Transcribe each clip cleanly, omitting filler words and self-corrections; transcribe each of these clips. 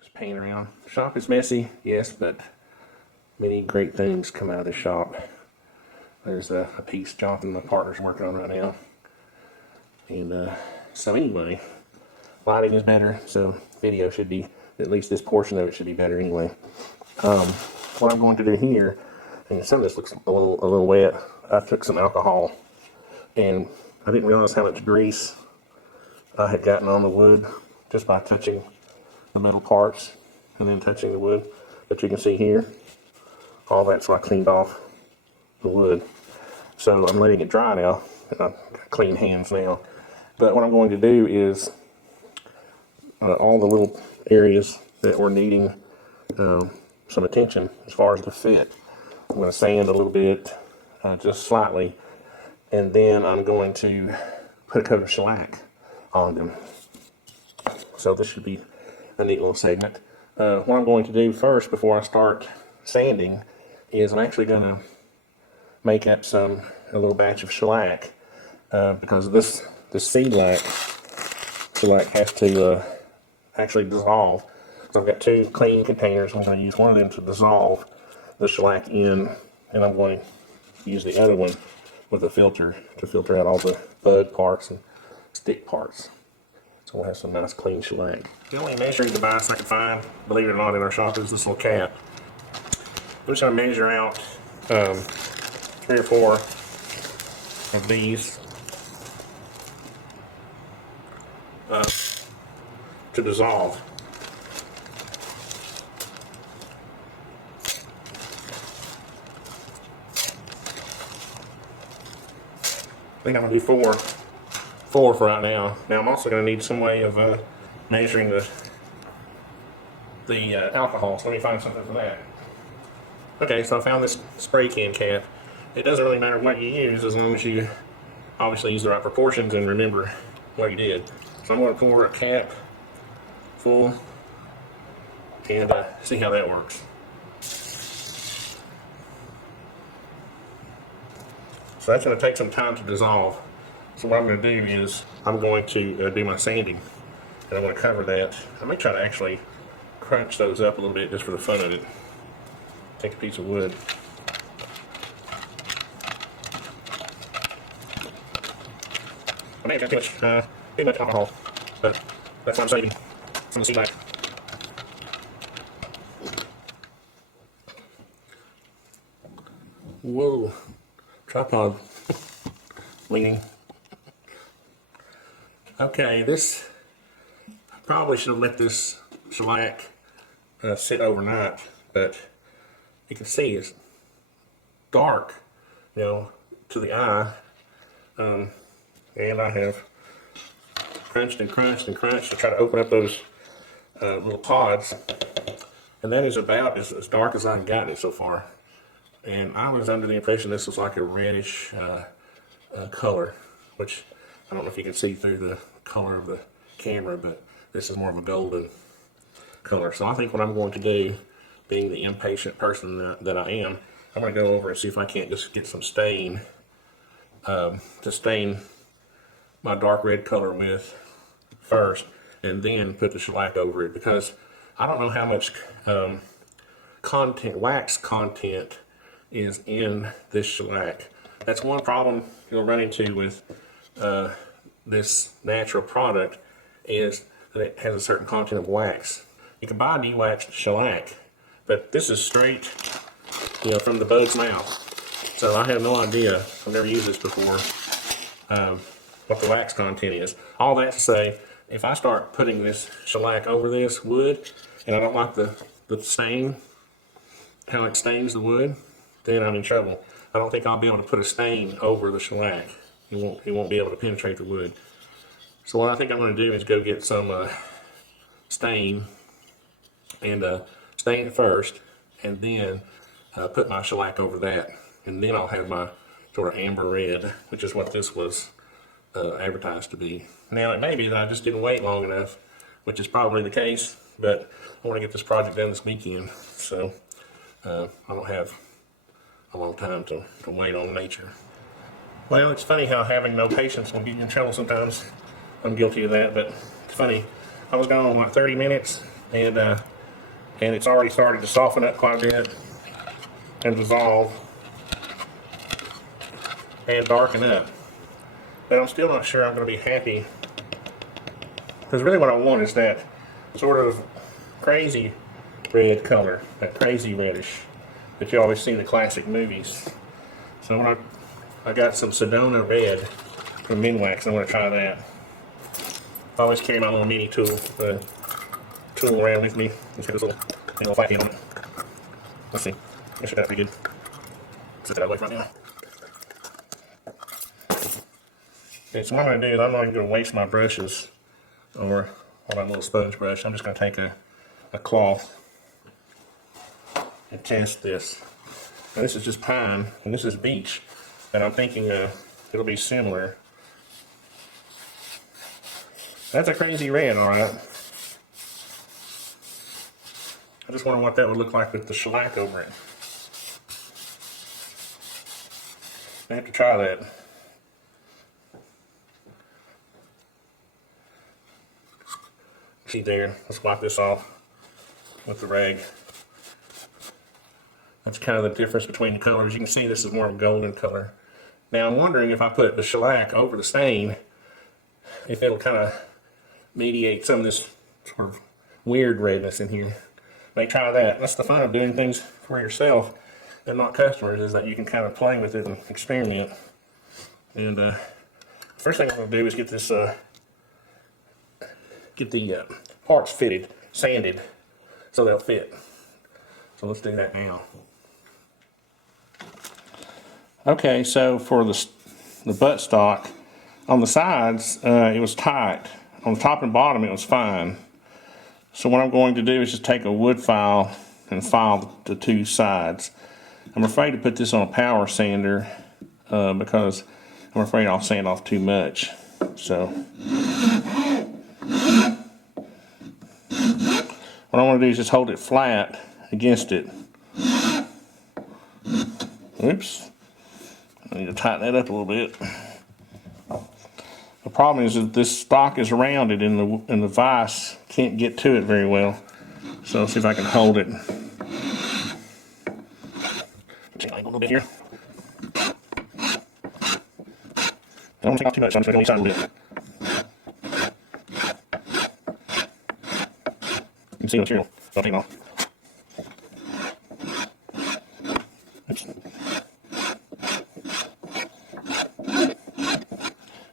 Just pan around. The shop is messy, yes, but many great things come out of the shop. There's a piece Jonathan, my partner's working on right now. And so anyway, lighting is better, so video should be, at least this portion of it should be better anyway. What I'm going to do here, and some of this looks a little wet. I took some alcohol, and I didn't realize how much grease I had gotten on the wood just by touching the metal parts and then touching the wood. But you can see here, all that's what I cleaned off the wood. So I'm letting it dry now, and I've got clean hands now. But what I'm going to do is all the little areas that were needing some attention as far as the fit, I'm going to sand a little bit, just slightly, and then I'm going to put a coat of shellac on them. So this should be a neat little segment. What I'm going to do first before I start sanding is I'm actually going to make up a little batch of shellac because this shellac has to actually dissolve. So I've got two clean containers. I'm going to use one of them to dissolve the shellac in, and I'm going to use the other one with a filter to filter out all the bud parts and stick parts. So we'll have some nice clean shellac. The only measuring device I can find, believe it or not, in our shop is this little cap. I'm just going to measure out 3 or 4 of these to dissolve. I think I'm going to do 4 for right now. Now I'm also going to need some way of measuring the alcohol, so let me find something for that. Okay, so I found this spray can cap. It doesn't really matter what you use as long as you obviously use the right proportions and remember what you did. So I'm going to pour a cap full and see how that works. So that's going to take some time to dissolve. So what I'm going to do is I'm going to do my sanding, and I'm going to cover that. I may try to actually crunch those up a little bit just for the fun of it. Take a piece of wood. I may have got too much alcohol, but that's what I'm saving from the shellac. Whoa, tripod leaning. Okay, this, I probably should have let this shellac sit overnight, but you can see it's dark, you know, to the eye, and I have crunched and crunched and crunched to try to open up those little pods, and that is about as dark as I've gotten it so far. And I was under the impression this was like a reddish color, which I don't know if you can see through the color of the camera, but this is more of a golden color. So I think what I'm going to do, being the impatient person that I am, I'm going to go over and see if I can't just get some stain to stain my dark red color with first, and then put the shellac over it, because I don't know how much wax content is in this shellac. That's one problem you'll run into with this natural product, is that it has a certain content of wax. You can buy de-waxed shellac, but this is straight, you know, from the bug's mouth. So I have no idea, I've never used this before, what the wax content is. All that to say, if I start putting this shellac over this wood, and I don't like the stain, how it stains the wood, then I'm in trouble. I don't think I'll be able to put a stain over the shellac. It won't be able to penetrate the wood. So what I think I'm going to do is go get some stain and stain it first, and then put my shellac over that, and then I'll have my sort of amber red, which is what this was advertised to be. Now it may be that I just didn't wait long enough, which is probably the case, but I want to get this project done this weekend, so I don't have a long time to wait on nature. Well, it's funny how having no patience will get you in trouble sometimes. I'm guilty of that, but it's funny. I was gone like 30 minutes, and it's already started to soften up quite a bit and dissolve and darken up. But I'm still not sure I'm going to be happy, because really what I want is that sort of crazy red color, that crazy reddish that you always see in the classic movies. So when I got some Sedona red from Minwax, I want to try that. I always carry my little mini tool around with me. Let's get this little flat on it. Let's see. I should have pretty good. Set that away from now. Okay, so what I'm going to do is I'm not even going to waste my brushes or my little sponge brush. I'm just going to take a cloth and test this. Now, this is just pine and this is beech, and I'm thinking it'll be similar. That's a crazy red, alright. I just wonder what that would look like with the shellac over it. I have to try that. See there, let's wipe this off with the rag. That's kind of the difference between the colors. You can see this is more of a golden color. Now I'm wondering if I put the shellac over the stain, if it'll kind of mediate some of this sort of weird redness in here. May try that. That's the fun of doing things for yourself and not customers, is that you can kind of play with it and experiment. And first thing I'm going to do is get this, get the parts fitted, sanded, so they'll fit. So let's do that now. Okay, so for the buttstock, on the sides it was tight. On the top and bottom it was fine. So what I'm going to do is just take a wood file and file the two sides. I'm afraid to put this on a power sander because I'm afraid I'll sand off too much. So what I want to do is just hold it flat against it. Oops. I need to tighten that up a little bit. The problem is that this stock is rounded and the vise can't get to it very well. So let's see if I can hold it. A little bit here. I don't want to take off too much, so I'm just going to go inside a little bit. You can see the material, so I'll take it off.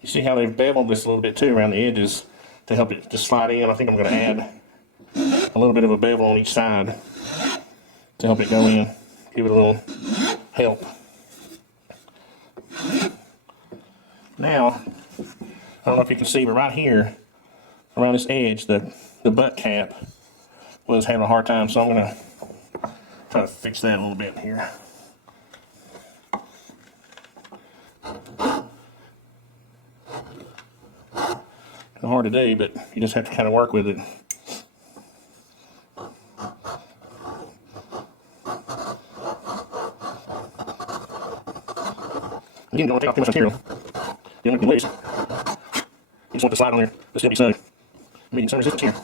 You see how they've beveled this a little bit too around the edges to help it just slide in. I think I'm going to add a little bit of a bevel on each side to help it go in, give it a little help. Now, I don't know if you can see, but right here, around this edge, the butt cap was having a hard time, so I'm going to try to fix that a little bit here. It's hard to do, but you just have to kind of work with it. Again, don't take off too much material. You don't want to lose. You just want to slide on there, but still be snug. Medium some resistance here.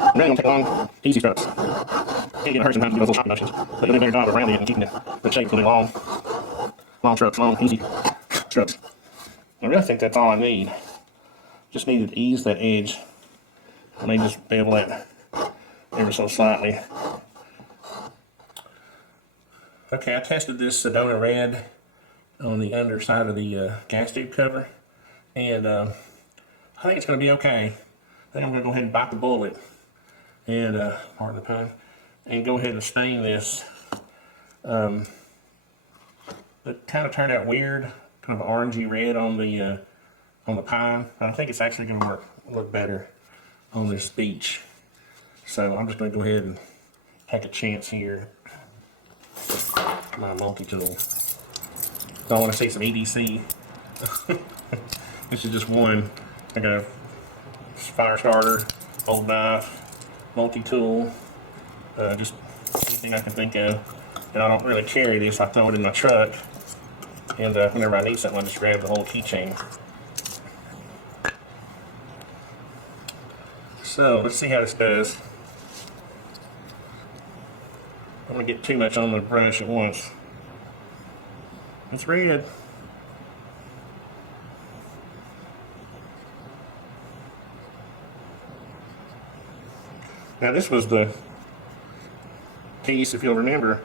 I'm really going to take long, easy strokes. Can't get hurt sometimes to do those little chopping motions, but you'll do a better job of rounding it and keeping it in shape for the long strokes, long, easy strokes. I really think that's all I need. Just need to ease that edge. I may just bevel that ever so slightly. Okay, I tested this Sedona red on the underside of the gas tube cover, and I think it's going to be okay. I think I'm going to go ahead and bite the bullet and, pardon the pun, and go ahead and stain this. It kind of turned out weird, kind of orangey red on the pine. I think it's actually going to look better on this beech. So I'm just going to go ahead and take a chance here. My multi-tool. So I want to see some EDC. This is just one. I got a fire starter, old knife, multi-tool, just anything I can think of. And I don't really carry this. I throw it in my truck. And whenever I need something, I just grab the whole keychain. So let's see how this does. I don't want to get too much on the brush at once. It's red. Now this was the piece, if you'll remember,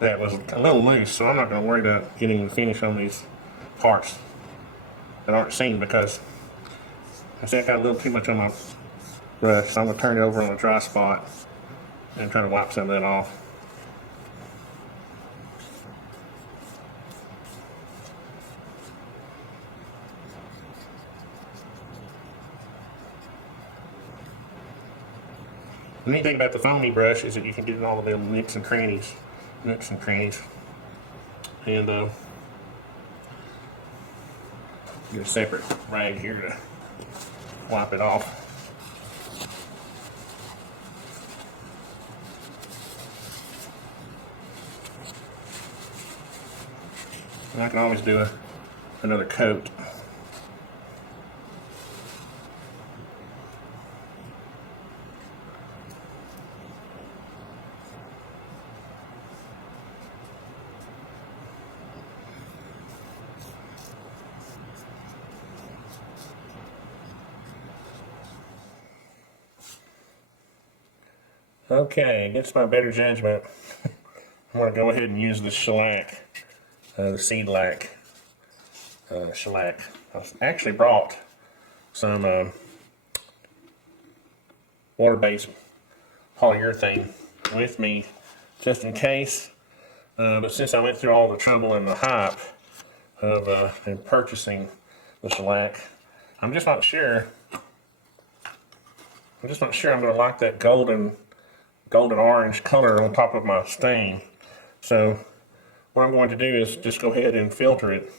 that was a little loose, so I'm not going to worry about getting the finish on these parts that aren't seen, because I think I got a little too much on my brush, so I'm going to turn it over on a dry spot and try to wipe some of that off. The neat thing about the foamy brush is that you can get in all the little nooks and crannies. And get a separate rag here to wipe it off. And I can always do another coat. Okay, against my better judgment, I'm going to go ahead and use the shellac, the seed lac, shellac. I actually brought some water-based polyurethane with me just in case, but since I went through all the trouble and the hype of in purchasing the shellac, I'm just not sure I'm going to like that golden orange color on top of my stain. So what I'm going to do is just go ahead and filter it.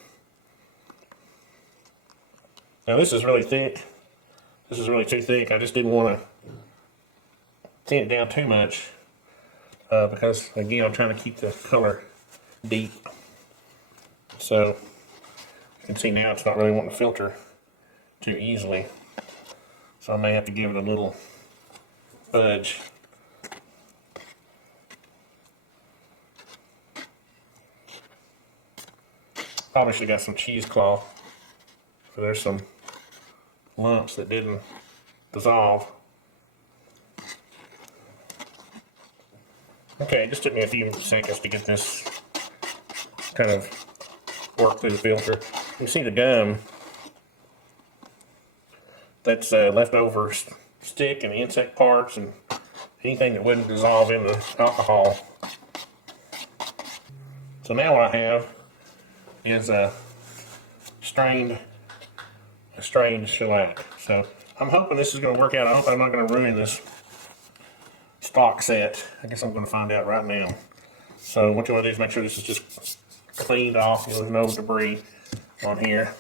Now this is really thick. This is really too thick. I just didn't want to thin it down too much because again I'm trying to keep the color deep. So you can see now it's not really wanting to filter too easily. So I may have to give it a little fudge. Probably should have got some cheesecloth, so there's some lumps that didn't dissolve. Okay, it just took me a few seconds to get this kind of work through the filter. You see the gum that's left over stick and insect parts and anything that wouldn't dissolve in the alcohol. So now what I have is a strained shellac. So I'm hoping this is going to work out. I hope I'm not going to ruin this stock set. I guess I'm going to find out right now. So what you want to do is make sure this is just cleaned off. There's no debris on here.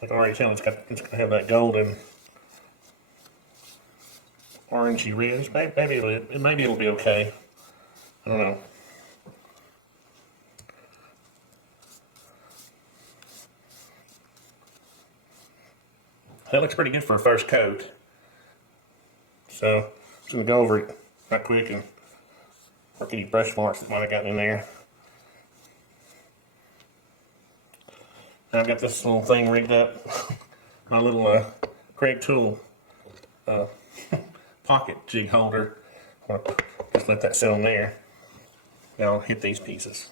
I can already tell it's going to have that golden orangey red. Maybe it'll be okay. I don't know. That looks pretty good for a first coat. So I'm just going to go over it right quick and work any brush marks that might have gotten in there. Now I've got this little thing rigged up, my little Craig tool pocket jig holder. I'll just let that sit on there. Now I'll hit these pieces.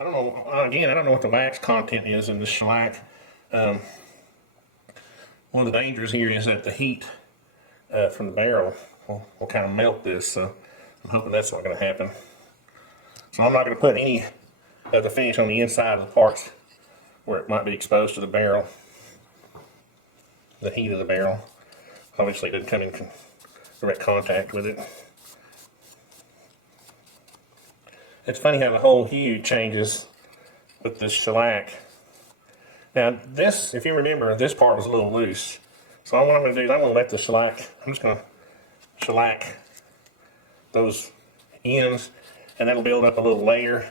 I don't know, again, I don't know what the wax content is in the shellac. One of the dangers here is that the heat from the barrel will kind of melt this, so I'm hoping that's not going to happen. So I'm not going to put any of the finish on the inside of the parts where it might be exposed to the barrel, the heat of the barrel. Obviously it doesn't come in direct contact with it. It's funny how the whole hue changes with the shellac. Now this, if you remember, this part was a little loose. So what I'm going to do is I'm going to let the shellac, I'm just going to shellac those ends, and that'll build up a little layer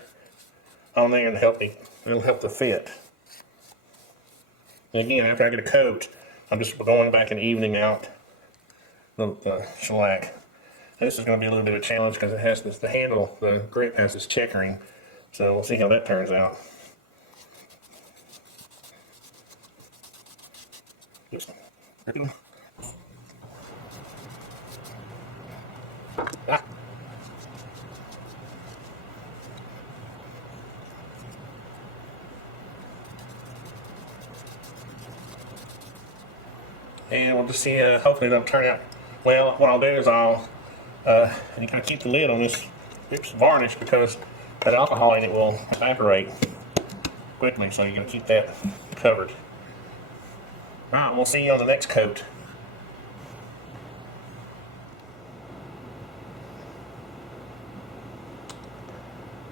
on there and it'll help the fit. And again, after I get a coat, I'm just going back and evening out the shellac. And this is going to be a little bit of a challenge because it has this, the handle, the grip has this checkering. So we'll see how that turns out. Just ripping. Ah. And we'll just see, hopefully they'll turn out well. What I'll do is I'll and you kind of keep the lid on this varnish because that alcohol in it will evaporate quickly, so you're going to keep that covered. Alright, we'll see you on the next coat.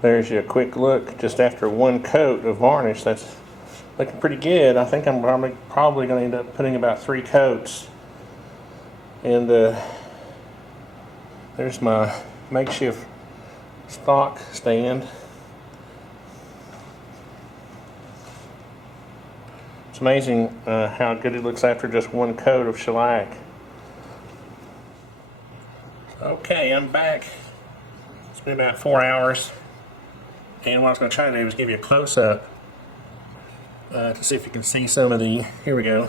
There's your quick look just after one coat of varnish. That's looking pretty good. I think I'm probably going to end up putting about 3 coats. And there's my makeshift stock stand. It's amazing how good it looks after just one coat of shellac. Okay, I'm back. It's been about 4 hours. And what I was going to try to do is give you a close-up to see if you can see some of the, here we go,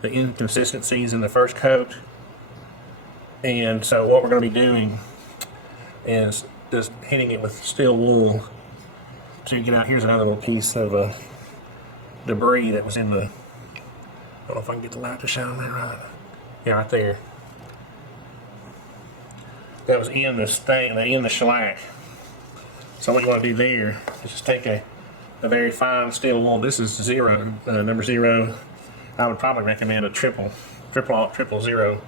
the inconsistencies in the first coat. And so what we're going to be doing is just hitting it with steel wool to get out. Here's another little piece of debris that was in the, I don't know if I can get the light to shine on that right. Yeah, right there. That was in the stain, in the shellac. So what you want to do there is just take a very fine steel wool. This is 0, number 0. I would probably recommend a triple 0.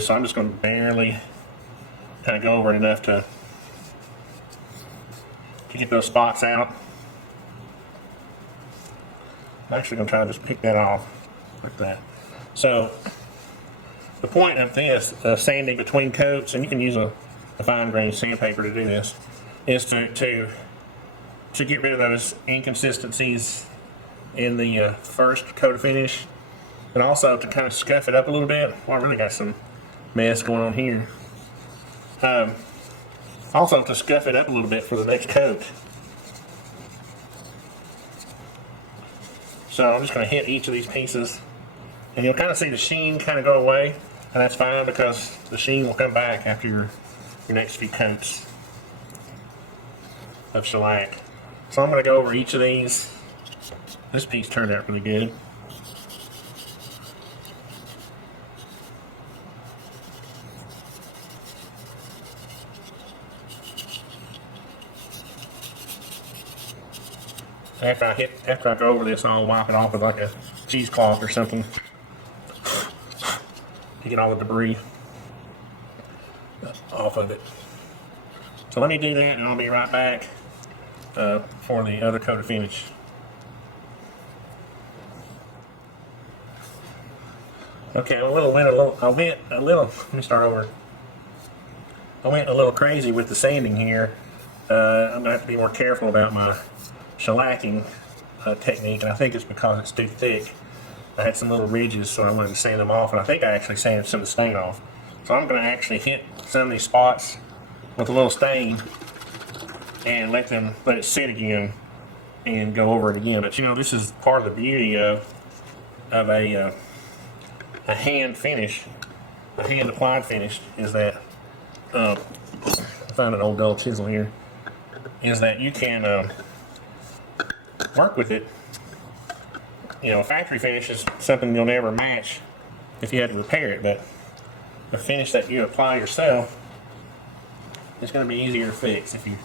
So I'm just going to barely kind of go over it enough to get those spots out. I'm actually going to try to just pick that off like that. So the point of this sanding between coats, and you can use a fine grain sandpaper to do this, is to get rid of those inconsistencies in the first coat of finish, and also to kind of scuff it up a little bit. Well, I really got some mess going on here. Also to scuff it up a little bit for the next coat. So I'm just going to hit each of these pieces, and you'll kind of see the sheen kind of go away, and that's fine because the sheen will come back after your next few coats of shellac. So I'm going to go over each of these. This piece turned out really good. After I go over this, I'll wipe it off with like a cheesecloth or something to get all the debris off of it. So let me do that, and I'll be right back for the other coat of finish. Okay, let me start over. I went a little crazy with the sanding here. I'm gonna have to be more careful about my shellacking technique, and I think it's because it's too thick. I had some little ridges, so I wanted to sand them off, and I think I actually sanded some of the stain off. So I'm going to actually hit some of these spots with a little stain and let it sit again and go over it again. But you know, this is part of the beauty of a hand finish, a hand applied finish, is that I found an old dull chisel here, is that you can work with it. You know, factory finish is something you'll never match if you had to repair it, but the finish that you apply yourself is going to be easier to fix if you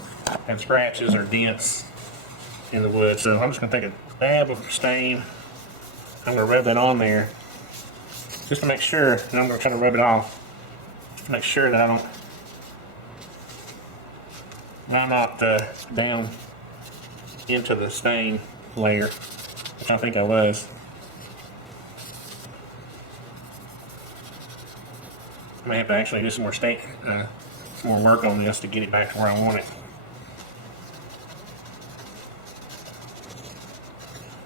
have scratches or dents in the wood. So I'm just going to take a dab of stain. I'm going to rub that on there just to make sure, and I'm going to try to rub it off just to make sure that I don't and I'm not down into the stain layer, which I think I was. I may have to actually do some more some more work on this to get it back to where I want it.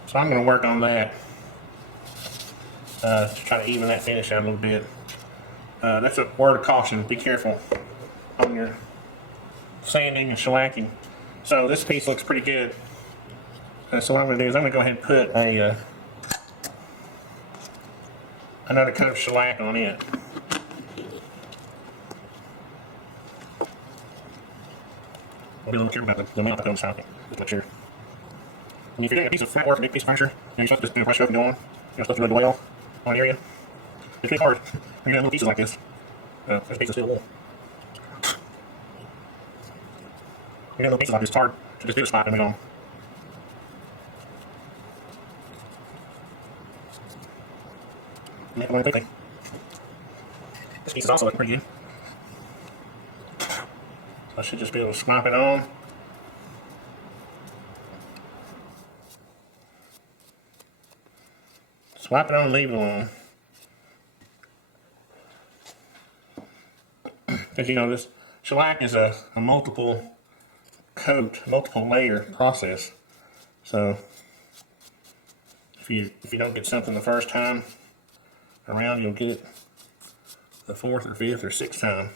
So I'm going to work on that to try to even that finish out a little bit. That's a word of caution. Be careful on your sanding and shellacking. So this piece looks pretty good. So what I'm going to do is I'm going to go ahead and put another coat of shellac on it. I'll be a little careful about the amount that goes out. Just make sure. And if you're doing a piece of flat work, a big piece of furniture, you're supposed to just brush it up and go on. You're supposed to really dwell on an area. It's really hard when you're doing little pieces like this. There's pieces still wool. When you're doing little pieces like this, it's hard to just do a spot and move on. Make it quickly. This piece is also looking pretty good. I should just be able to snap it on. Swap it on and leave it alone. As you know, this shellac is a multiple coat, multiple layer process. So if you don't get something the first time around, you'll get it the fourth or fifth or sixth time.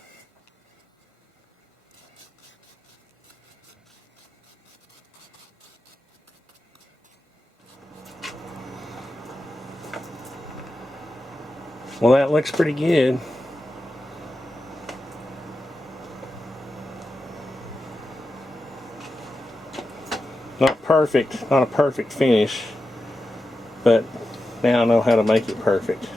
Well, that looks pretty good. Not perfect, not a perfect finish, but now I know how to make it perfect.